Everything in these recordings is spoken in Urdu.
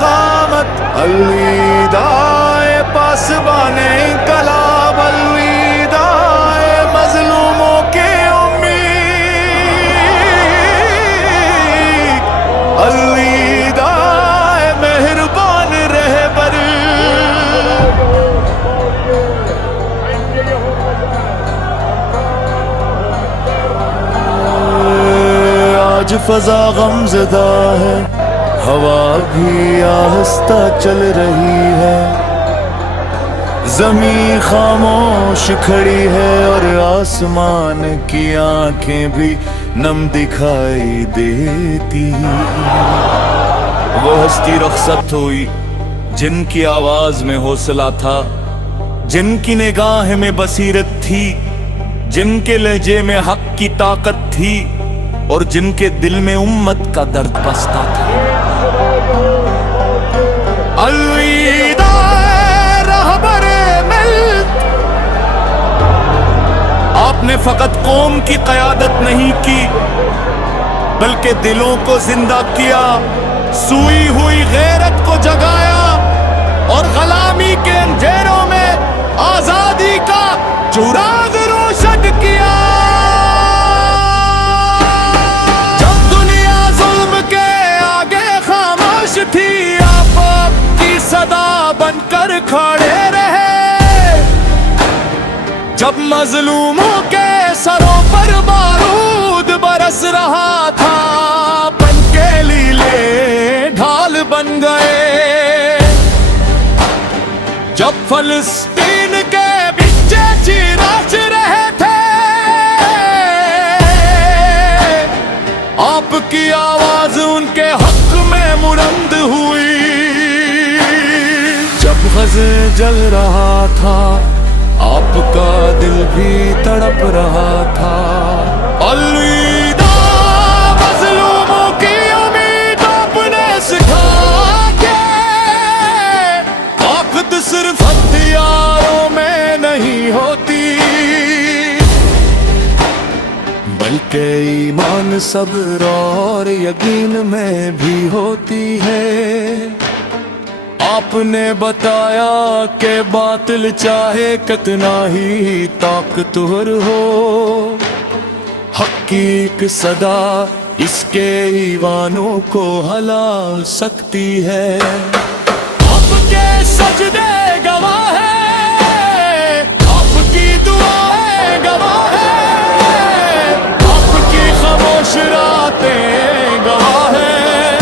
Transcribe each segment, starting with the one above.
قامت، الوداع پاسبان انقلاب، الوداع مظلوموں کے امید، الوداع مہربان رہبر۔ آج فضا غمزدہ ہے، ہوا بھی آہستہ چل رہی ہے، زمین خاموش کھڑی ہے اور آسمان کی آنکھیں بھی نم دکھائی دیتی۔ وہ ہستی رخصت ہوئی جن کی آواز میں حوصلہ تھا، جن کی نگاہ میں بصیرت تھی، جن کے لہجے میں حق کی طاقت تھی، اور جن کے دل میں امت کا درد بستا تھا۔ الوداع رہبر ملت، آپ نے فقط قوم کی قیادت نہیں کی بلکہ دلوں کو زندہ کیا، سوئی ہوئی غیرت کو جگایا اور غلامی کے اندھیروں میں آزادی کا چراغ روشن کیا۔ تھی آپ کی صدا بن کر کھڑے رہے، جب مظلوموں کے سروں پر بارود برس رہا تھا، بن کے لیلے ڈھال بن گئے، جب فلسطین کے بچے چیرچ رہے تھے، آپ کی آواز ان کے حق میں بلند ہوئی، جب غزہ جل رہا تھا آپ کا دل بھی تڑپ رہا تھا۔ الوداع مظلوموں کی امید، آپ نے سکھا کے طاقت صرف ہتھیاروں میں نہیں ہوتی بلکہ ایمان، صبر اور یقین میں بھی ہوتی ہے۔ آپ نے بتایا کہ باطل چاہے کتنا ہی طاقتور ہو، حق کی ایک صدا اس کے ایوانوں کو ہلا سکتی ہے۔ آپ کے سجدے گواہ ہیں، آپ کی دعائیں گواہ ہیں، خاموش راتیں گواہ ہیں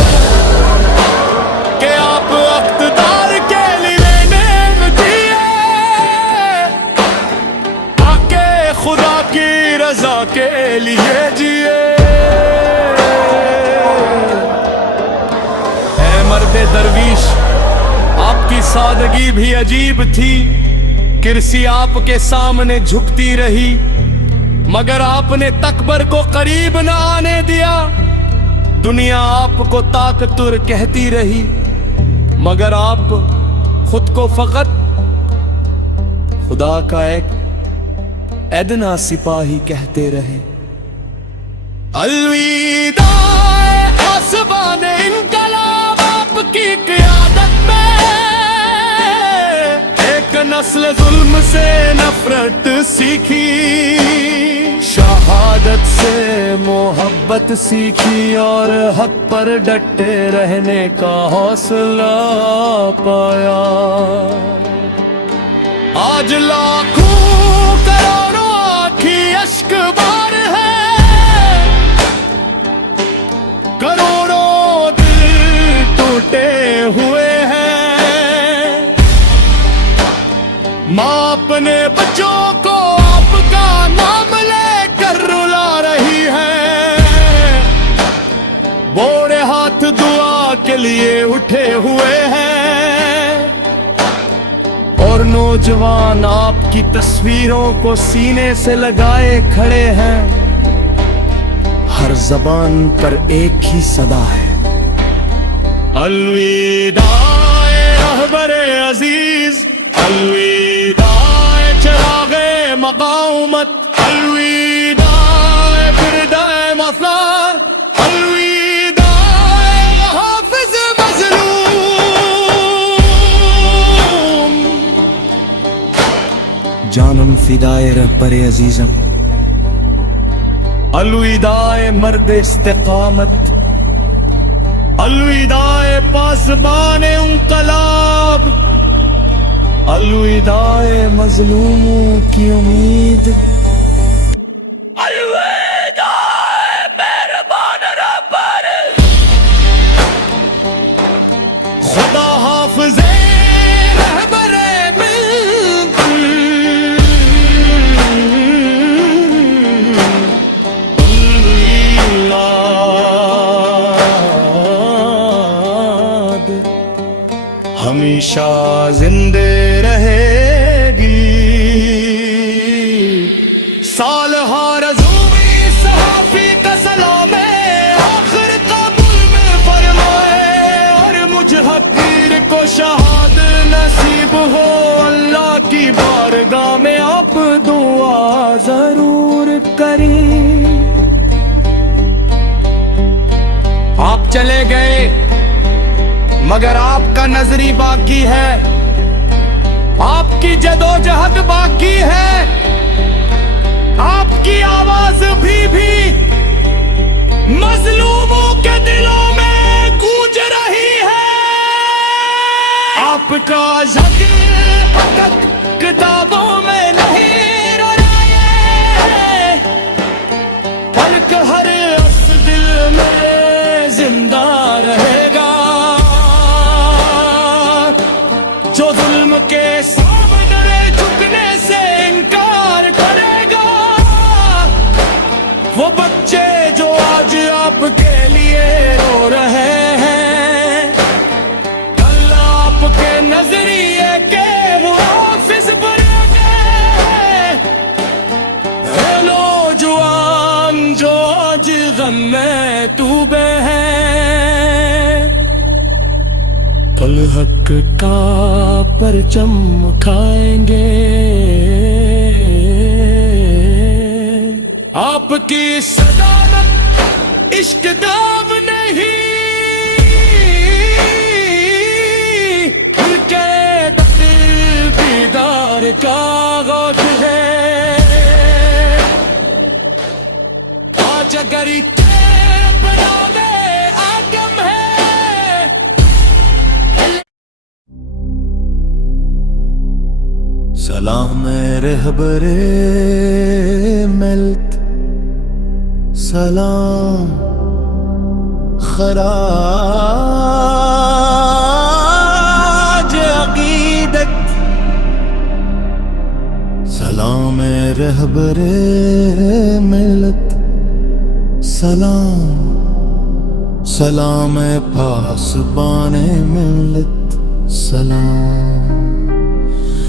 کہ آپ اقتدار کے لیے نیم دیے تاکہ خدا کی رضا کے لیے جیے۔ اے مرد درویش، آپ کی سادگی بھی عجیب تھی، کرسی آپ کے سامنے جھکتی رہی مگر آپ نے تکبر کو قریب نہ آنے دیا، دنیا آپ کو طاقتور کہتی رہی مگر آپ خود کو فقط خدا کا ایک ادنا سپاہی کہتے رہے۔ الوداع پاسبان انقلاب، آپ کی قیادت میں ایک نسل ظلم سے نفرت سیکھی، شہادت سے محبت سیکھی اور حق پر ڈٹے رہنے کا حوصلہ پایا۔ آج لاکھوں کروڑوں آنکھیں اشک بار ہے، کروڑوں دل ٹوٹے ہوئے ہیں، ماں اپنے بچوں کو آپ کا نام لے کر رلا رہی ہے، بوڑھے ہاتھ دعا کے لیے اٹھے ہوئے ہیں اور نوجوان آپ کی تصویروں کو سینے سے لگائے کھڑے ہیں۔ ہر زبان پر ایک ہی صدا ہے، الوداع رہبر عزیز، الوداع چراغ مقاومت، الوداع بردہ مسار، الوداع حافظ مظلوم۔ فدائے رہبر عزیزم، الوداع مرد استقامت، الوداع پاسبان انقلاب، الوداع مظلوموں کی امید، الوداع مہربان رہبر، خدا حافظ رہبر ہمیشہ زندے رہے گی، صالحہ رضوی صحافی کا سلام ہے، آخر قبول میں فرمائے، اور مجھ حقیر کو شہاد نصیب ہو، اللہ کی بارگاہ میں آپ دعا ضرور کریں۔ آپ چلے گئے مگر آپ کا نظری باقی ہے، آپ کی جدوجہد باقی ہے، آپ کی آواز بھی مظلوموں کے دلوں میں گونج رہی ہے، آپ کا ذکر کتابوں میں نہیں رہے، بلکہ ہر اس دل میں زندہ رہے گا جو ظلم کے سامنے جھکنے سے انکار کرے گا، وہ بچے جو آج آپ کے لیے رو رہے ہیں، اللہ آپ کے نظریے کے محافظ بنیں گے، اے نوجوان جو آج غم میں ڈوبے ہیں، کل حق کا پرچم اٹھائیں گے، آپ کی صداقت عشق دام نہیں، ان کے دل بیدار جاغوت ہے، آج اگر سلام رہبر ملت، سلام خراج عقیدت، سلام رہبر ملت، سلام سلام پاسبان ملت، سلام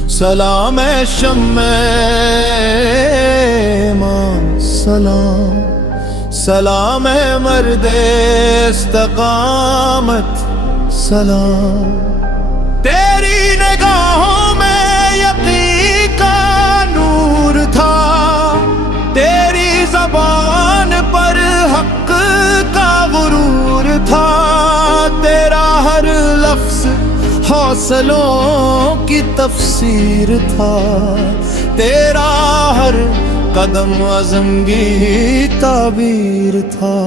سلام شمع ایمان، سلام سلام مرد استقامت، سلام تیری نگاہوں میں یقین کا نور تھا، تیری زبان پر حق کا غرور تھا، تیرا ہر لفظ حوصلوں کی تفسیر تھا، تیرا ہر قدم عزم کی تعبیر تھا،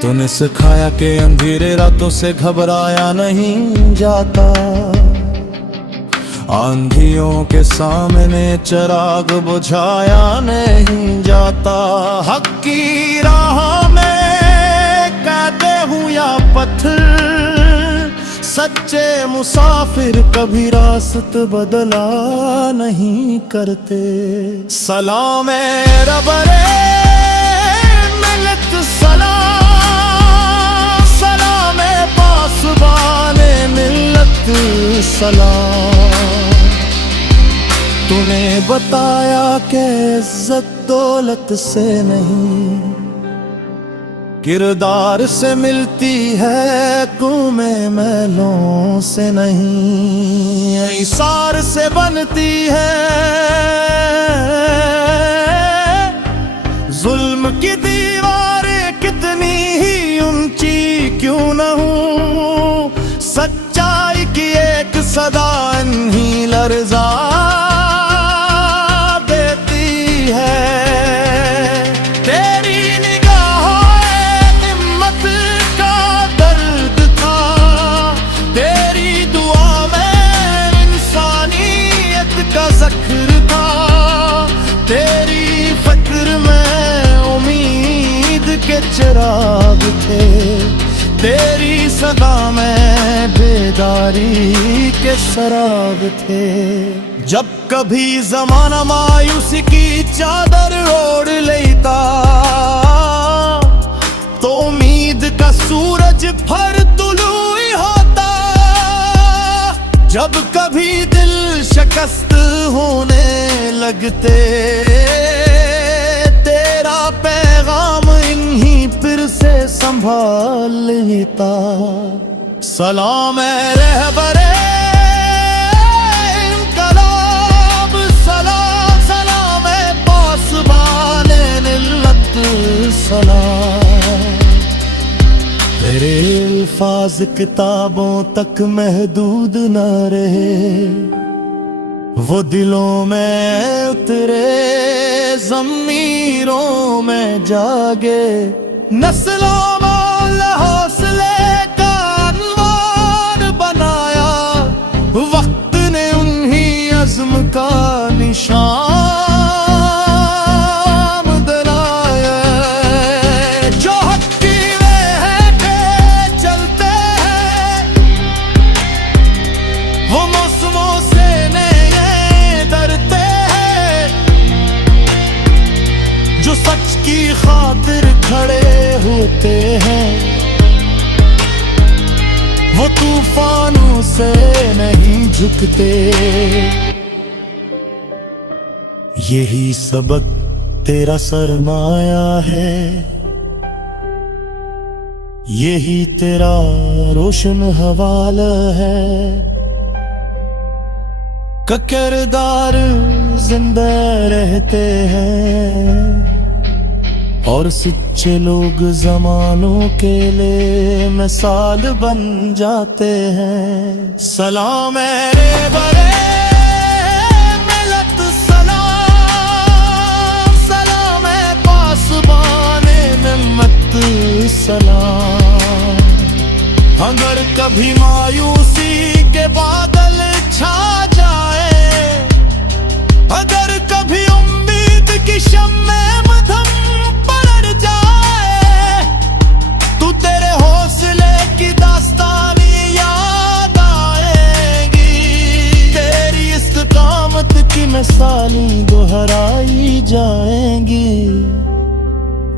تو نے سکھایا کہ اندھیرے راتوں سے گھبرایا نہیں جاتا، آندھیوں کے سامنے چراغ بجھایا نہیں جاتا، حق کی راہ میں کہتے ہوں یا پتھر، سچے مسافر کبھی راست بدلا نہیں کرتے، سلام رہبر ملت، سلام سلام پاسبان ملت، سلام تو نے بتایا کہ عزت دولت سے نہیں، کردار سے ملتی ہے، قوم محلوں سے نہیں، ایثار سے بنتی ہے، ظلم کی دیواریں کتنی ہی اونچی کیوں نہ ہوں، سچائی کی ایک صدا ہی لرزا چراغ تھے، تیری صدا میں بیداری کے سراغ تھے۔ جب کبھی زمانہ مایوسی کی چادر اوڑھ لیتا تو امید کا سورج پھر طلوع ہوتا۔ جب کبھی دل شکست ہونے لگتے تیرا پیغام انہی پھر سے سنبھال لیتا۔ سلام اے رہبر انقلاب، سلام سلام اے پاسبان ملت، سلام۔ تیرے الفاظ کتابوں تک محدود نہ رہے، وہ دلوں میں اترے، ضمیروں میں جاگے، نسلوں میں حوصلے کا عنوان بنایا۔ وقت نے انہی عزم کا نشان دلایا، جو حق کی راہ پہ چلتے ہیں، وہ موسموں سے نہیں ڈرتے ہیں، جو سچ کی خاطر کھڑے ہوتے ہیں، وہ طوفانوں سے نہیں جھکتے۔ یہی سبق تیرا سرمایہ ہے، یہی تیرا روشن حوالہ ہے، کہ کردار زندہ رہتے ہیں اور سچے لوگ زمانوں کے لیے مثال بن جاتے ہیں۔ سلام اے رہبر ملت، سلام سلام اے پاسبان ملت، سلام۔ اگر کبھی مایوسی کے بادل چھا جائے، اگر کبھی امید کی شمع مدھم پڑ جائے، تو تیرے حوصلے کی داستانی یاد آئے گی، تیری استقامت کی مثالیں دہرائی جائیں گی۔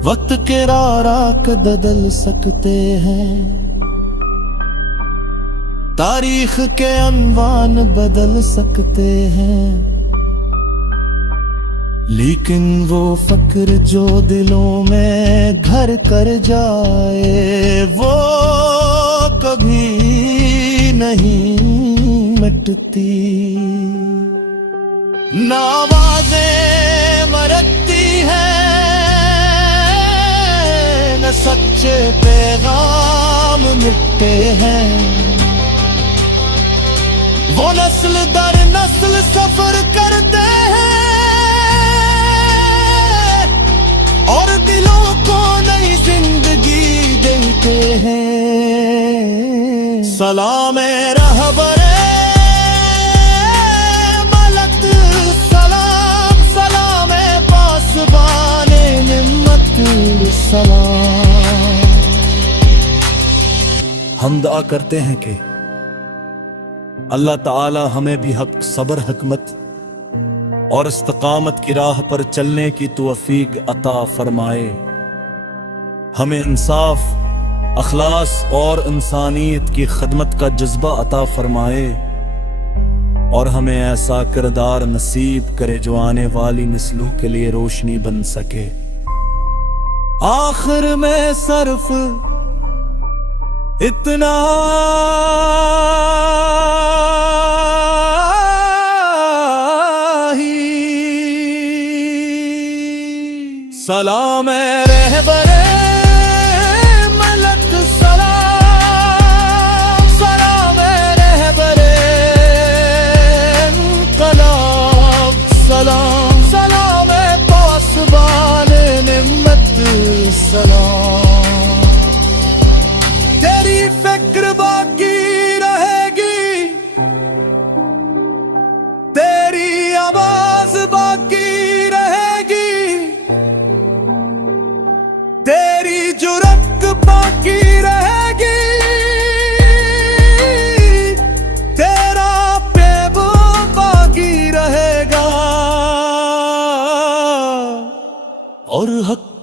وقت کے راک بدل سکتے ہیں، تاریخ کے عنوان بدل سکتے ہیں، لیکن وہ فکر جو دلوں میں گھر کر جائے، وہ کبھی نہیں مٹتی۔ نہ آوازیں مرتی ہیں، نہ سچے پیغام مٹتے ہیں، وہ نسل در نسل سفر کرتے ہیں اور دلوں کو نئی زندگی دیتے ہیں۔ سلام اے رہبر ملت، سلام سلام اے پاسبان نعمت، سلام۔ ہم دعا کرتے ہیں کہ اللہ تعالی ہمیں بھی حق، صبر، حکمت اور استقامت کی راہ پر چلنے کی توفیق عطا فرمائے، ہمیں انصاف، اخلاص اور انسانیت کی خدمت کا جذبہ عطا فرمائے، اور ہمیں ایسا کردار نصیب کرے جو آنے والی نسلوں کے لیے روشنی بن سکے۔ آخر میں صرف اتنا ہی، سلام اے رہبر ملت، سلام سلام اے رہبر انقلاب، سلام سلام اے پاسبان نعمت، سلام۔ تیری فکر باقی رہے گی، تیری آواز باقی رہے گی،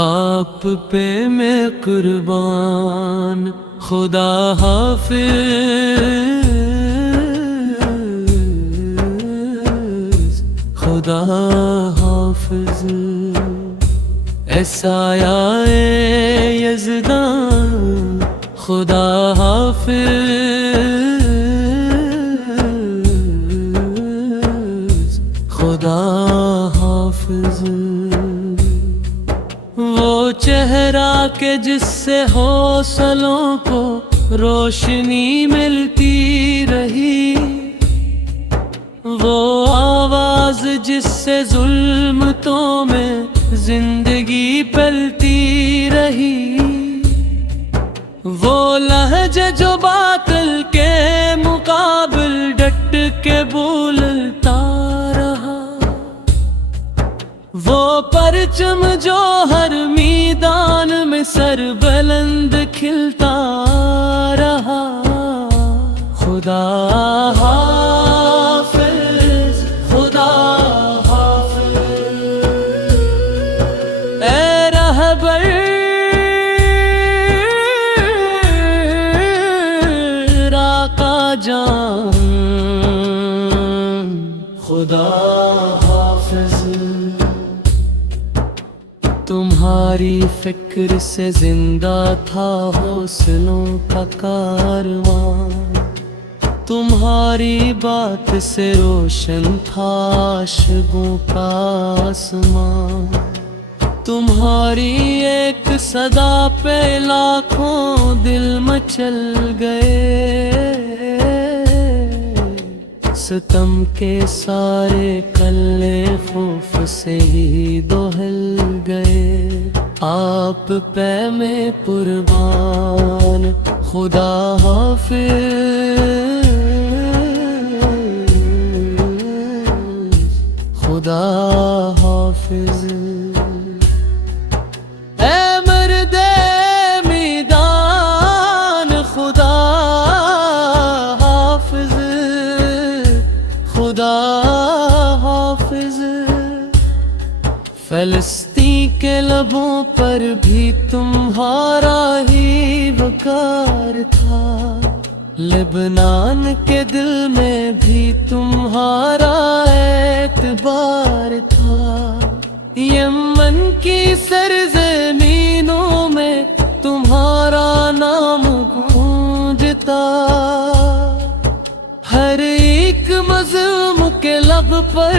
آپ پہ میں قربان، خدا حافظ، خدا حافظ، اے سایہ یزدان، خدا حافظ، خدا حافظ۔ وہ چہرہ کہ جس سے حوصلوں کو روشنی ملتی رہی، وہ آواز جس سے ظلمتوں میں زندگی پلتی رہی، وہ لہجہ جو باطل کے مقابل ڈٹ کے بولتا رہا، وہ پرچم جو ہر میدان میں سر بلند کھلتا رہا، خدا حافظ، خدا حافظ، اے رہبر آقا جان، خدا حافظ۔ تمہاری فکر سے زندہ تھا حوصلوں کا کارواں، تمہاری بات سے روشن تھا عاشقوں کا آسمان، تمہاری ایک صدا پہ لاکھوں دل مچل گئے، ستم کے سارے کلے خوف سے ہی دہل گئے، آپ پہ میں قربان، خدا حافظ، خدا حافظ۔ اے مرد میدان، خدا حافظ، خدا حافظ۔ فلسطین کے لبوں پر بھی تمہارا ہی وقار تھا، لبنان کے دل میں بھی تمہارا اعتبار تھا، یمن کی سرزمینوں میں تمہارا نام گونجتا، ہر ایک مظلوم کے لب پر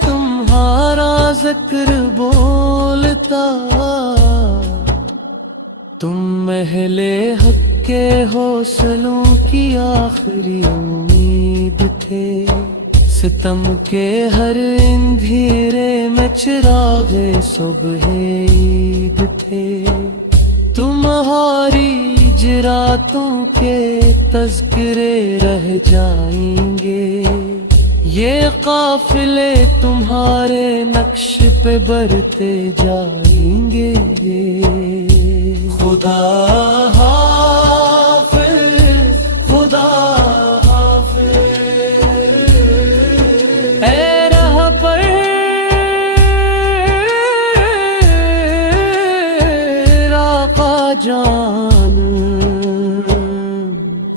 تمہارا ذکر بولتا، تم اہل حق کے حوصلوں کی آخری امید تھے، ستم کے ہر اندھیرے میں چراغ صبح عید تھے، تمہاری جراتوں کے تذکرے رہ جائیں گے، یہ قافلے تمہارے نقش پہ برتے جائیں گے، خدا حافظ، خدا حافظ، اے رہبر آقا جان،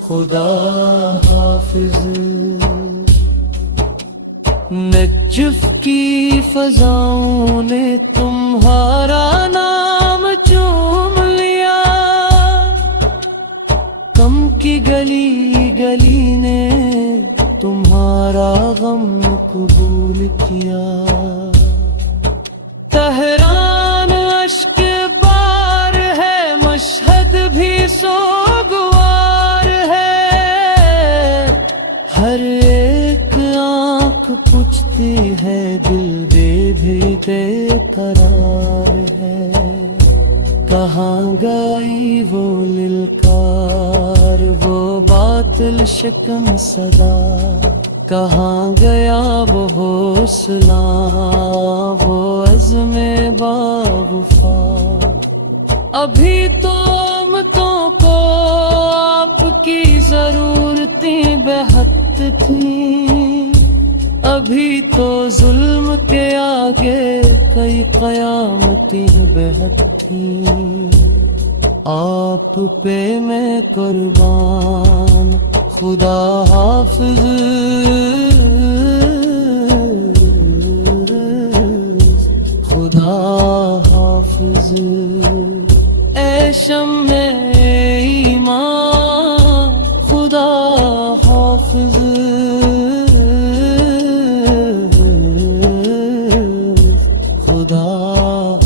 خدا حافظ۔ نجف کی فضاؤں نے تمہارا نام چوم لیا، کم کی گلی گلی نے تمہارا غم قبول کیا، تہران اشک بار ہے، مشہد بھی سوگوار ہے، ہر ایک آنکھ پوچھتی سوچتی ہے دل بے بھی بے قرار ہے، کہاں گئی وہ للکار وہ باطل شکن صدا، کہاں گیا وہ حوصلہ وہ عزم باوفا، ابھی تو امتوں کو آپ کی ضرورتیں بہت تھیں، ابھی تو ظلم کے آگے کئی قیامتیں بہت تھیں، آپ پہ میں قربان خدا حافظ، خدا حافظ، اے شمع ایمان خدا حافظ، خدا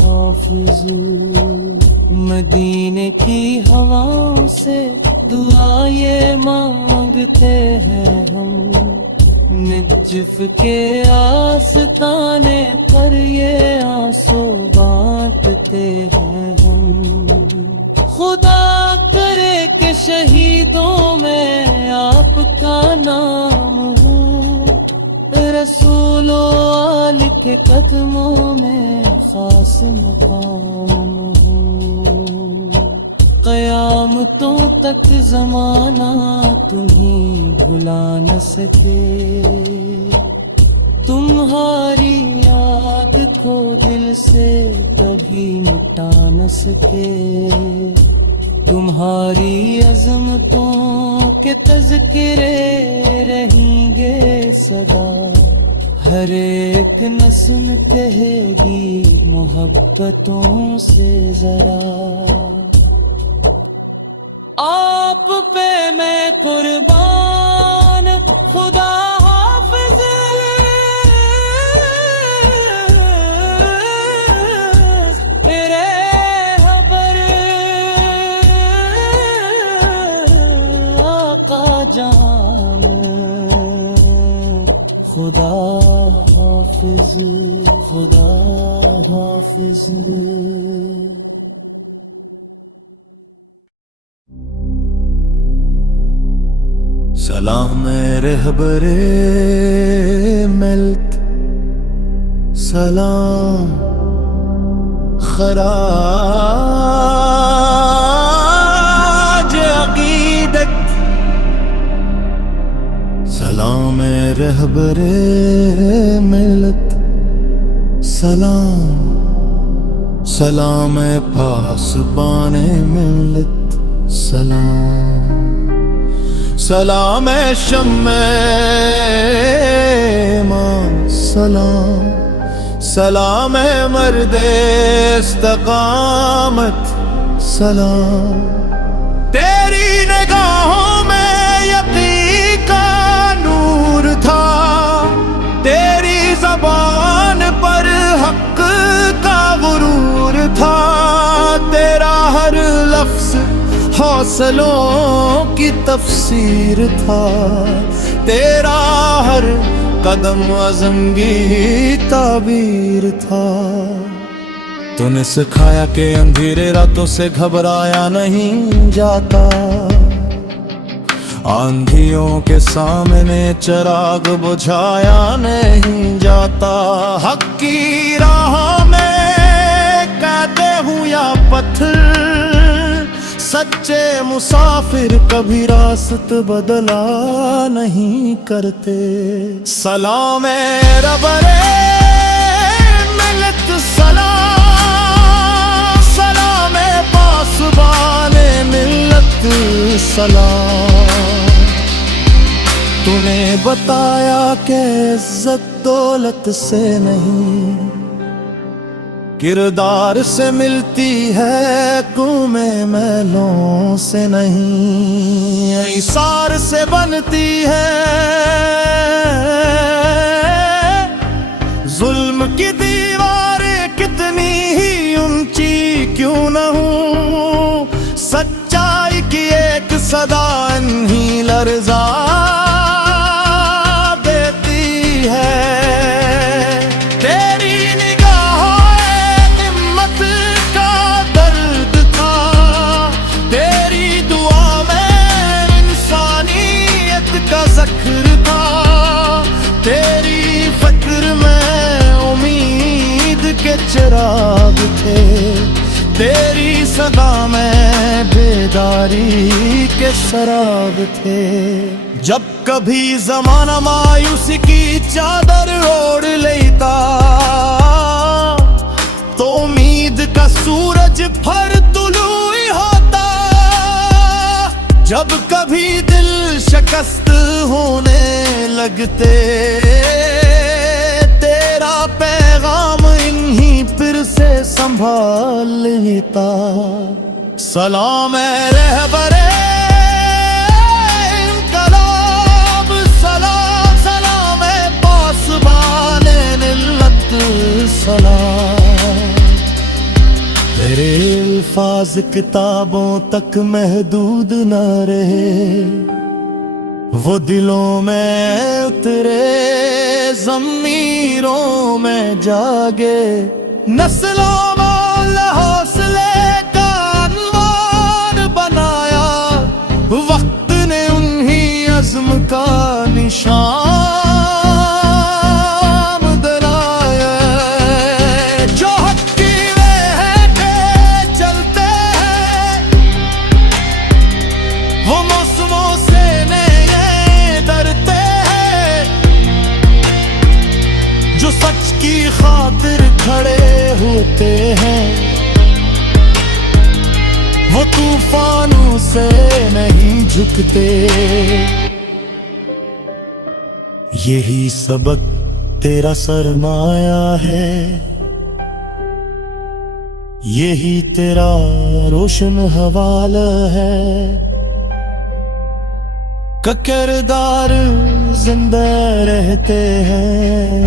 حافظ، مدینے کی ہواؤں سے دعا یہ مانگتے ہیں ہم، نجف کے آستانے پر یہ آنسو بانٹتے ہیں ہم، خدا کرے کہ شہیدوں میں آپ کا نام ہو، رسول و آل کے قدموں میں خاص مقام ہو، قیامتوں تک زمانہ تمہیں بھلا نہ سکے، تمہاری یاد کو دل سے کبھی مٹا نہ سکے، تمہاری عظمتوں کے تذکرے رہیں گے سدا، ہر ایک نسل کہے گی محبتوں سے ذرا، آپ پہ میں قربان خدا حافظ، تیرے حبر آقا جان خدا حافظ، خدا حافظ۔ سلام رہبر ملت، سلام خراج عقیدت، سلام رہبر ملت، سلام سلام پاسبان ملت، سلام سلام شمع ایمان، سلام سلام مرد استقامت، سلام تیری نگاہوں میں یقین کا نور تھا، تیری زبان پر حق کا غرور تھا، تیرا ہر لفظ حوصلوں کی تفسیر تھا، تیرا ہر قدم عزم کی تعبیر تھا، تو نے سکھایا کہ اندھیرے راتوں سے گھبرایا نہیں جاتا، آندھیوں کے سامنے چراغ بجھایا نہیں جاتا، حق کی راہ میں کہتے ہوں یا پتھر، سچے مسافر کبھی راست بدلا نہیں کرتے، سلام رہبر ملت، سلام سلام پاسبان ملت، سلام تو نے بتایا کہ عزت دولت سے نہیں، کردار سے ملتی ہے قوم محلوں سے نہیں، ایثار سے بنتی ہے، ظلم کی دیواریں کتنی ہی اونچی کیوں نہ ہوں، سچائی کی ایک صدا انہی لرزا دیتی ہے، کے چراغ تھے، تیری صدا میں بیداری کے سراغ تھے۔ جب کبھی زمانہ مایوسی کی چادر اوڑھ لیتا تو امید کا سورج پھر طلوع ہوتا۔ جب کبھی دل شکست ہونے لگتے تیرا پیغام انہی پھر سے سنبھال لیتا۔ سلام اے رہبر انقلاب، سلام سلام اے پاسبان ملت، سلام۔ تیرے الفاظ کتابوں تک محدود نہ رہے، وہ دلوں میں اترے ضمیروں میں جاگے۔ نسلوں میں حوصلے کا عنوان بنایا، وقت نے انہی عزم کا نشان دلایا۔ جو حق کی راہ پہ چلتے ہیں وہ موسموں سے نہیں ڈرتے ہیں، جو سچ کی خاطر کھڑے ہوتے ہیں وہ طوفانوں سے نہیں جھکتے۔ یہی سبق تیرا سرمایہ ہے، یہی تیرا روشن حوالہ ہے، کہ کردار زندہ رہتے ہیں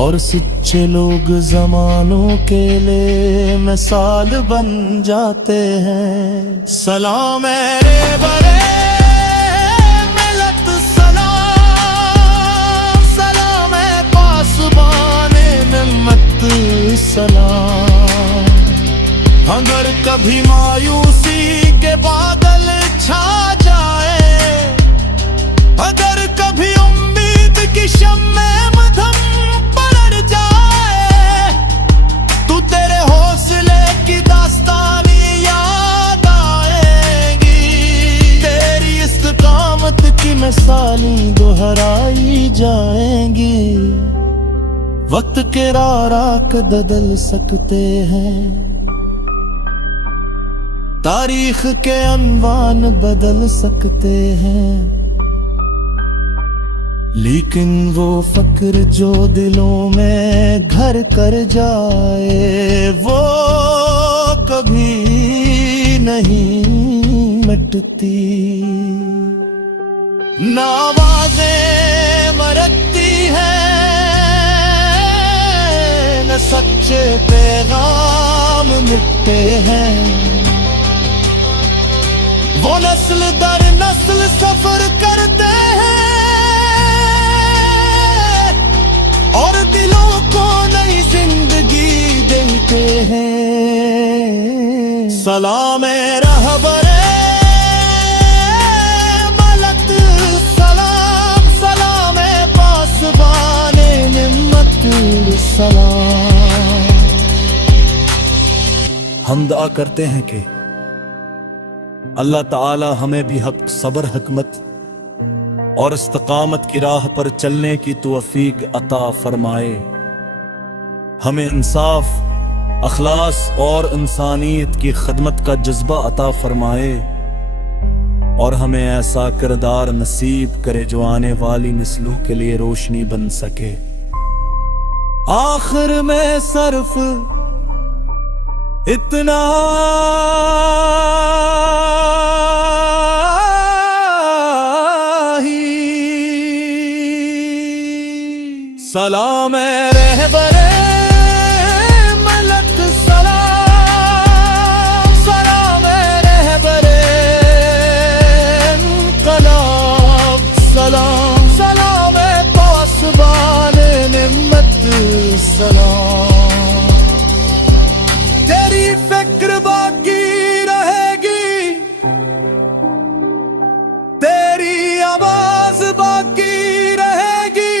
اور سچے لوگ زمانوں کے لیے مثال بن جاتے ہیں۔ سلام اے رہبر ملت، سلام سلام اے پاسبان نعمت، سلام۔ اگر کبھی مایوسی کے بادل چھا جائے، اگر کبھی امید کی شمع مدھم پڑ جائے، تو تیرے حوصلے کی داستانی یاد آئے گی، تیری استقامت کی مثالیں دہرائی جائیں گی۔ وقت کے راک بدل سکتے ہیں، تاریخ کے عنوان بدل سکتے ہیں، لیکن وہ فکر جو دلوں میں گھر کر جائے وہ کبھی نہیں مٹتی۔ نہ آوازیں مرتی ہیں، نہ سچے پیغام مٹتے ہیں، وہ نسل در نسل سفر کرتے ہیں اور دلوں کو نئی زندگی دیتے ہیں۔ سلام اے رہبر ملت، سلام سلام اے پاسبان نعمت، سلام۔ ہم دعا کرتے ہیں کہ اللہ تعالی ہمیں بھی حق صبر، حکمت اور استقامت کی راہ پر چلنے کی توفیق عطا فرمائے، ہمیں انصاف، اخلاص اور انسانیت کی خدمت کا جذبہ عطا فرمائے، اور ہمیں ایسا کردار نصیب کرے جو آنے والی نسلوں کے لیے روشنی بن سکے۔ آخر میں صرف اتنا سلام اے رہبر ملت، سلام سلام اے رہبر انقلاب، سلام سلام اے پاسبان نعمت، سلام۔ تیری فکر باقی رہے گی، تیری آواز باقی رہے گی،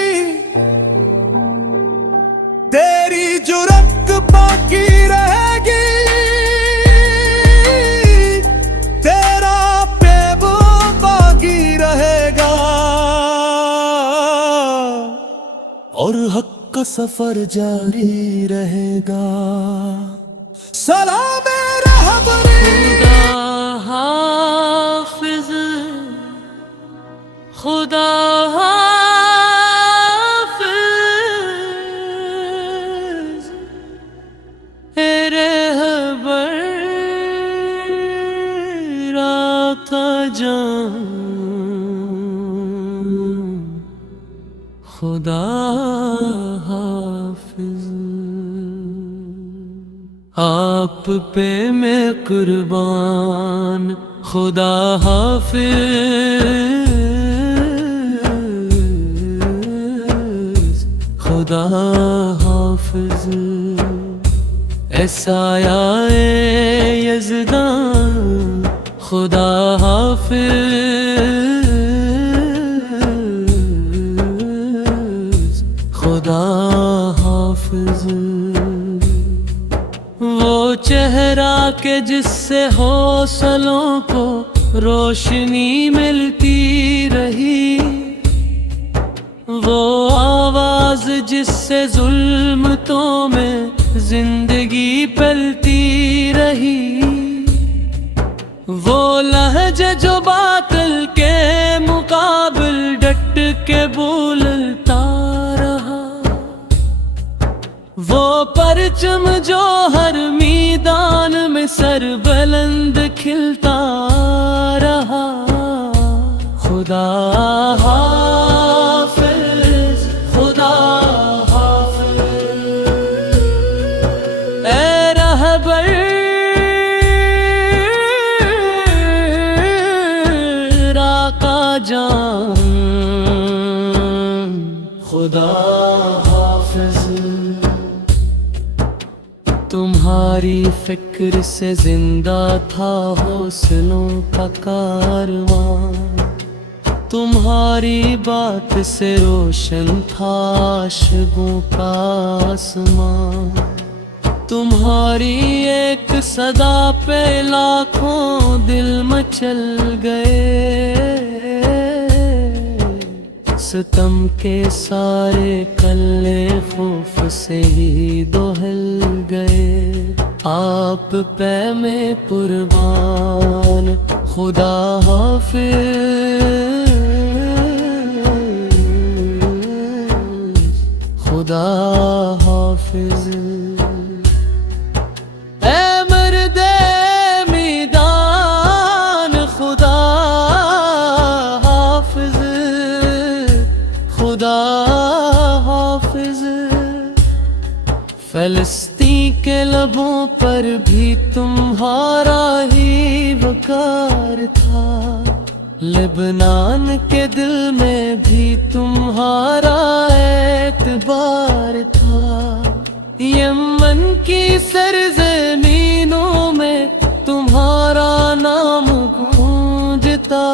کا سفر جاری رہے گا. سلام رہبری. خدا حافظ، خدا حافظ، اے رہبر آقا جان، خدا حافظ. آپ پہ میں قربان، خدا حافظ، خدا حافظ. اے سایہ یزدان، خدا حافظ، خدا حافظ. وہ چہرہ کہ جس سے حوصلوں کو روشنی ملتی رہی، وہ آواز جس سے ظلمتوں میں زندگی پلتی رہی، وہ لہجہ جو باطل کے مقابل ڈٹ کے بولتا رہا، وہ پرچم جو ہر میدان میں سر بلند کھلتا رہا. خدا حافظ، خدا حافظ، اے رہبر آقا جان، خدا حافظ. تمہاری فکر سے زندہ تھا حوصلوں کا کارواں، تمہاری بات سے روشن تھا شبوں کا آسماں، تمہاری ایک صدا پہ لاکھوں دل مچل گئے، ستم کے سارے کلے خوف سے ہی دہل گئے. آپ پہ میں قربان، خدا حافظ، خدا حافظ. اے مرد میدان، خدا حافظ، خدا حافظ. فلسطین کے لبوں پر بھی تمہارا ہی وقار تھا، لبنان کے دل میں بھی تمہارا اعتبار تھا، یمن کی سرزمینوں میں تمہارا نام گونجتا،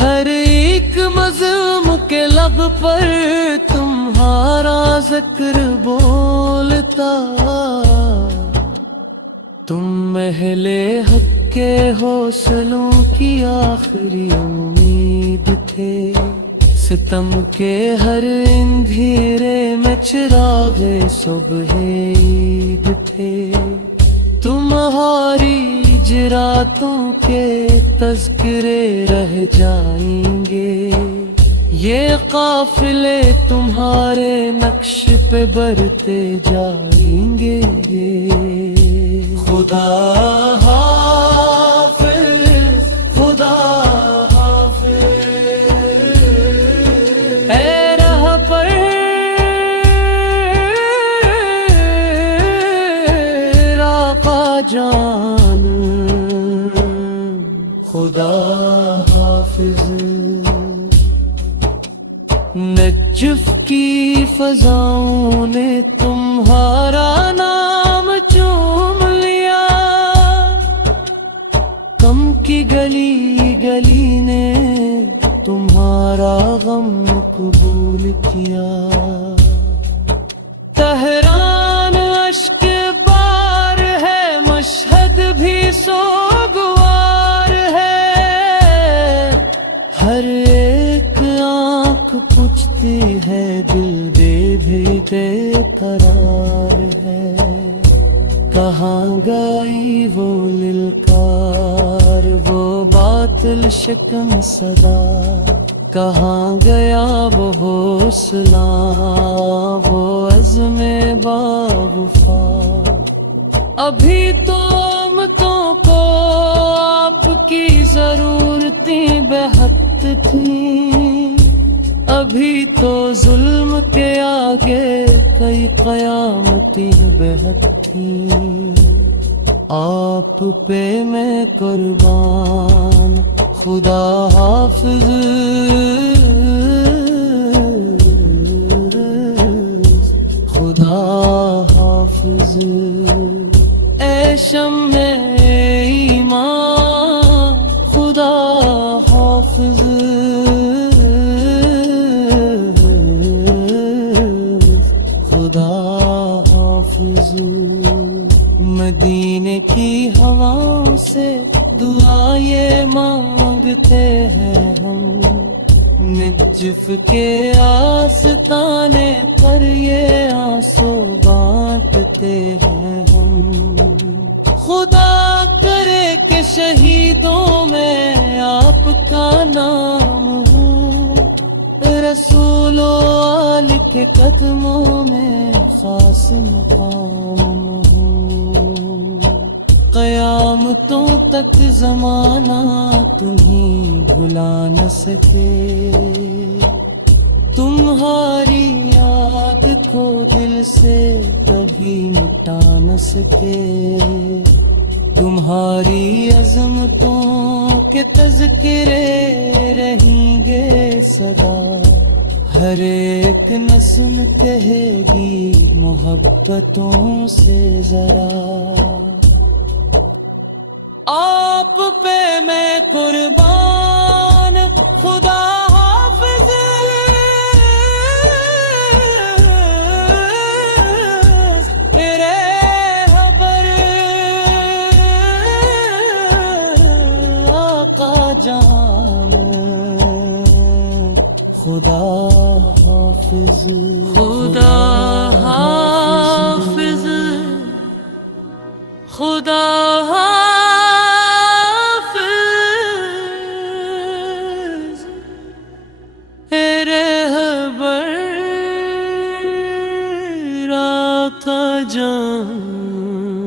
ہر ایک مظلوم کے لب پر تمہارا ذکر بولتا. تم اہل حق کے حوصلوں کی آخری امید تھے، ستم کے ہر اندھیرے میں چراغ صبح عید تھے. تمہاری جراتوں کے تذکرے رہ جائیں گے، یہ قافلے تمہارے نقش پہ برتے جائیں گے. خدا حافظ، خدا حافظ، اے رہبر آقا جان، خدا حافظ. نجف کی فضاؤں نے تمہارا نام چوم لیا، کم کی گلی گلی نے تمہارا غم قبول کیا. تہران اشک بار ہے، مشہد بھی سوگوار ہے، ہر ایک آنکھ پوچھتی ہے دل بے بھیگے قرار ہے، کہاں گئی وہ للکار وہ باطل شکن صدا، کہاں گیا وہ حوصلہ وہ عزم باوفا، ابھی تو امتوں کو آپ کی ضرورتیں بہت تھیں، ابھی تو ظلم کے آگے کئی قیامتیں بہت تھیں، آپ پہ میں قربان خدا حافظ، خدا حافظ، اے شمع ایمان خدا حافظ، خدا حافظ، مدینے کی ہواؤں سے دعا یہ مانگتے ہیں ہم، نجف کے آستانے پر یہ آنسو بانٹتے ہیں ہم، خدا کرے کہ شہیدوں میں آپ کا نام ہو، رسول و آل کے قدموں میں خاص مقام ہو، قیامتوں تک زمانہ تمہیں بھلا نہ سکے، تمہاری یاد کو دل سے کبھی مٹا نہ سکے، تمہاری عظمتوں کے تذکرے رہیں گے سدا، ہر ایک نسل کہے گی محبتوں سے ذرا، آپ پہ میں قربان خدا حافظ، تیرے حبر آقا جان خدا حافظ، خدا حافظ، خدا حافظ، تیرے حبر آقا جان